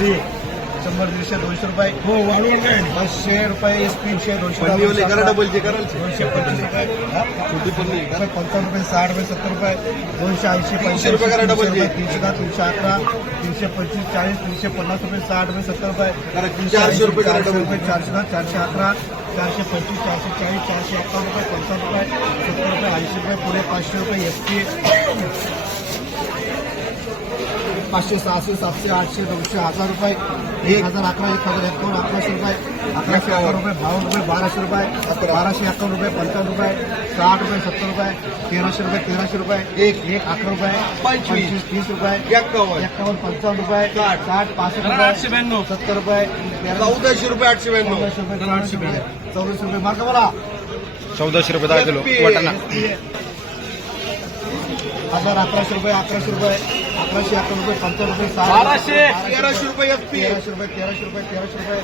इडली शंभर दीडशे दोनशे रुपये। पाचशे रुपये तीनशे दोनशे दोनशे पंचवीस रुपये पन्नी. पंचावन्न रुपये साठ रुपये सत्तर रुपये. दोनशे ऐंशी रुपये डबल जे. तीनशे दहा तीनशे अकरा. तीनशे पंचवीस चाळीस तीनशे पन्नास रुपये साठ रुपये सत्तर रुपये. चारशे रुपये चारशे दहा चारशे अकरा. चारशे पंचवीस चारशे चाळीस चारशे एकावन्न रुपये पंचावन्न रुपये सत्तर रुपये ऐंशी रुपये पुढे पाचशे रुपये एस टी पाचशे सहाशे सातशे आठशे नऊशे हज़ार रुपये. एक हज़ार अकरा एक हज़ार एकावन्न अकराशे रुपये. अकराशे अकरा रुपये बावन्न रुपये बाराशे रुपये. बाराशे एकावन्न रुपये पंचावन्न रुपये. साठ रुपये सत्तर रुपये. तेराशे रुपये तेराशे रुपये. एक एक अकरा रुपये. पंचवीस. तीस रुपये. एक्कावन्न. एकावन्न पंचावन्न रुपये. साठ. साठ पासष्ट रुपये. सत्तर रुपये. चौदाशे रुपये आठशे ब्याण्णव. चौदाशे रुपये चौदाशे रुपये. चौदाशे रुपये. मार्क बोला. चौदाशे रुपये दहा किलो. वाटाणा. हज़ार अकराशे रुपये अकराशे रुपये. अकराशे अकरा रुपये पंचावन्न रुपये सहा बाराशे. तेराशे रुपये तेराशे रुपये तेराशे रुपये तेराशे रुपये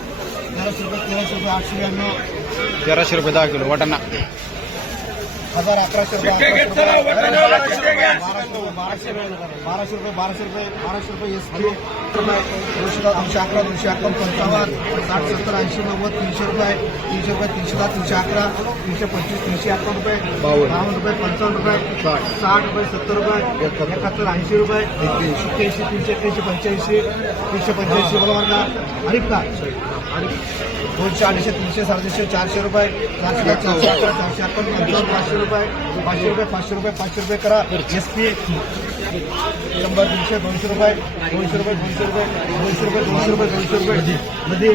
तेराशे रुपये तेराशे रुपये आठशे ब्याण्णव. तेराशे रुपये दहा किलो वाटाणा. हजार अकराशे रुपये बाराशे बाराशे रुपये बाराशे रुपये बाराशे रुपये बाराशे रुपये एस पी रुपये दोनशे दहा दोनशे अकरा दोनशे अकावन्न पंचावन्न साठ सत्तर ऐंशी नव्वद तीनशे रुपये तीनशे रुपये तीनशे दहा तीनशे अकरा तीनशे पंचवीस तीनशे अकरा रुपये बावन्न. रुपये पंचावन्न रुपये साठ रुपये सत्तर रुपये एकाहत्तर ऐंशी रुपये एक्क्याऐंशी तीनशे एक्क्याऐंशी पंच्याऐंशी तीनशे पंच्याऐंशी बरोबर का अडीप का अडीप दोनशे अडीचशे तीनशे साडेतीनशे चारशे रुपये चारशे चारशे अकरा चारशे अकावन्न पंचावन्न पाचशे रुपये पाचशे रुपये पाचशे रुपये पाचशे रुपये करा एस पी शंभर तीनशे दोनशे रुपये दोनशे रुपये दोनशे रुपये दोनशे रुपये दोनशे रुपये दोनशे रुपये मध्ये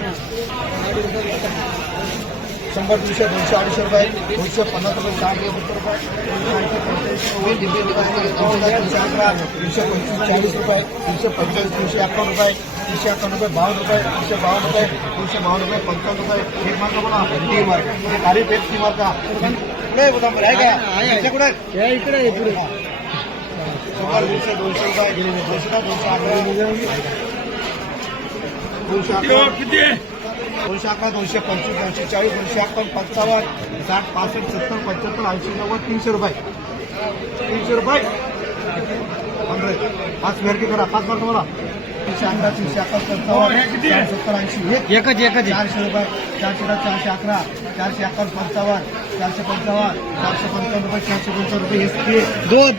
शंभर दीडशे दोनशे अडीचशे रुपये दोनशे पन्नास रुपये रुपये सत्तर रुपये दोनशे ऐंशी पंच्याऐंशी तीनशे अकरा तीनशे पंचवीस चाळीस रुपये तीनशे पंचेचाळीस तीनशे अकावन्न रुपये तीनशे अकावन्न रुपये बावन्न रुपये तीनशे बावन्न रुपये तीनशे बावन्न रुपये पंचावन्न रुपये एक मार्क बोला टी मार्क तारीफ़ एक टी मार्क कुठे गोदाम आहे का कुठे? इकडे इकडे शंभर दीडशे दोनशे रुपये दोनशे दोनशे अकरा दोनशे? दोनशे अकरा दोनशे पंचवीस दोनशे चाळीस दोनशे अकावन्न पंचावन्न साठ पासष्ट सत्तर पंच्याहत्तर ऐंशी नव्वद तीनशे रुपये. तीनशे रुपये? पाच मिनिट करा. पाच मार्क मला. तीनशे अकरा तीनशे अकरा हो, हे सत्तर ऐंशी. एक एकच एकच चारशे रुपये. चारशे दहा चारशे अकरा चारशे अकावन्न पंचावन्न चारशे पंचावन्न चारशे पंचावन्न रुपये चारशे पंचावन्न रुपये एस दोन.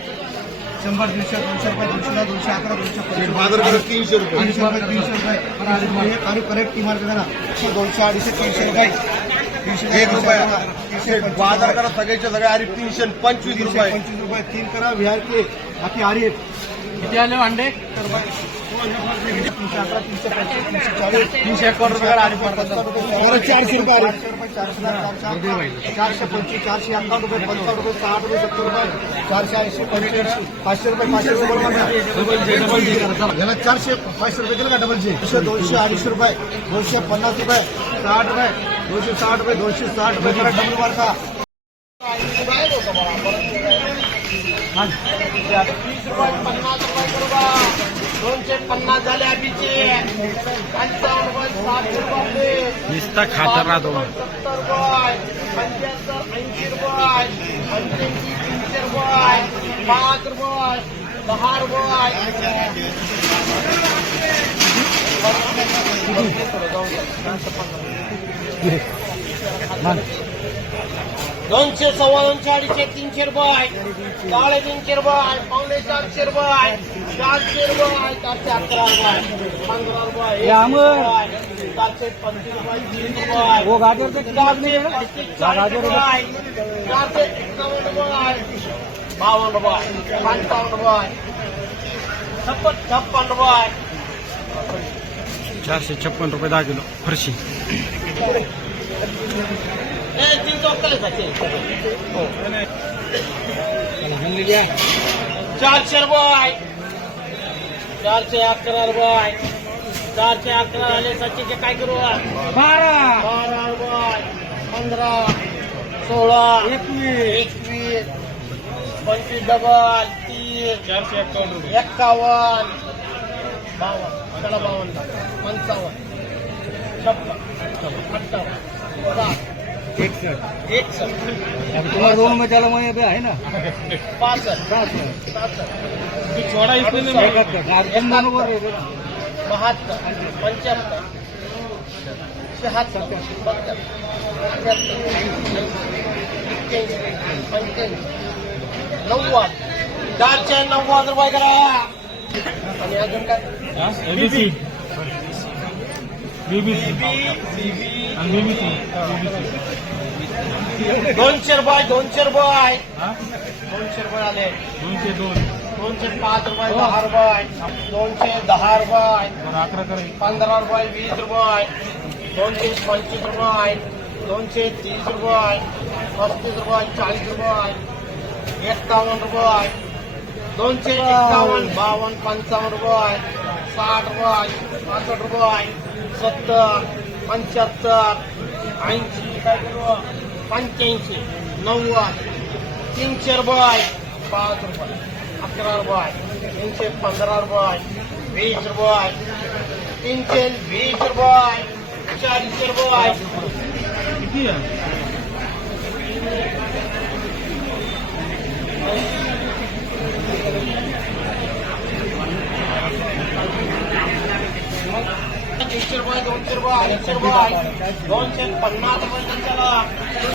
शंभर दीडशे दोनशे रुपये दोनशे दोनशे अकरा दोनशे. बाजार करा तीनशे रुपये. तीनशे रुपये तीनशे रुपये. आणि करेक्ट टी मार्क करा दोनशे अडीचशे तीनशे रुपये. तीनशे एक रुपया. तीनशे बाजार. करा सगळ्याच्या सगळ्या आणि तीनशे पंचवीस रुपये. पंचवीस रुपये. तीन करा व्ही आय पी बाकी आर एफ किती आले रुपये चारशे रुपये चारशे रुपये पंचवीस रुपये, पंचावन्न रुपये, साठ रुपये, सत्तर रुपये, चारशे ऐंशी पंच्याऐंशी पाचशे रुपये पाचशे रुपये रुपये दिलं डबल रुपये, दोनशे पन्नास रुपये, साठ रुपये, दोनशे साठ रुपये, दोनशे साठ रुपये करा डबल मार्का दोनशे पन्नास झाले आधीचे रुपये नुसता सत्तर रुपये पंच्याहत्तर ऐंशी रुपये पंच्याऐंशी तीनशे रुपये पाच रुपये रुपये दोनशे सव्वा दोनशे अडीचशे तीनशे रुपये साडे तीनशे रुपये पावणे चारशे रुपये चारशे रुपये चारशे अकरा रुपये पंधरा रुपये रुपये, चारशे पंचवीस रुपये तीन रुपये चारशे पस्तीस चाळीस रुपये चारशे एक्कावन्न रुपये बावन्न रुपये पंचावन्न रुपये छप्पन छप्पन रुपये चारशे छप्पन रुपये दहा किलो फरशी चारशे रुपये. चारशे अकरा रुपये. चारशे अकरा आले सचिनचे काय करू? बारा. बारा रुपये. पंधरा. सोळा. एकवीस. एकवीस. पंचवीस डबल. तीस. चारशे एकावन्न रुपये. एक्कावन्न बावन्न. चला बावन्न. पंचावन्न. छप्पन. अठ्ठावन्न एकसष्ट तुम्हाला दोन मजाला मध्ये आहे ना? पासष्ट सासष्ट छोडा इकडे नाही. बहात्तर। सत्तर अठ्याहत्तर एक्क्याऐंशी पंच्याऐंशी नव्वद चारशे नव्वद रुपये करा आणि अजून काय बीबीसी। दोनशे रुपये दोनशे रुपये. दोनशे रुपये आले. दोनशे दोन. दोनशे पाच रुपये दहा रुपये. दोनशे दहा रुपये. अकरा करे पंधरा रुपये वीस रुपये. दोनशे पंचवीस रुपये. दोनशे तीस रुपये. पस्तीस रुपये चाळीस रुपये. एक्कावन्न रुपये. दोनशे एक्कावन्न बावन्न पंचावन्न रुपये. साठ रुपये पासष्ट रुपये. सत्तर पंच्याहत्तर ऐंशी काय पंच्याऐंशी नव्वद तीनशे रुपये पाच रुपये अकरा रुपये तीनशे पंधरा रुपये वीस रुपये तीनशे वीस रुपये चारशे रुपये किती तीनशे रुपये दोनशे रुपये अडीचशे रुपये दोनशे पन्नास रुपये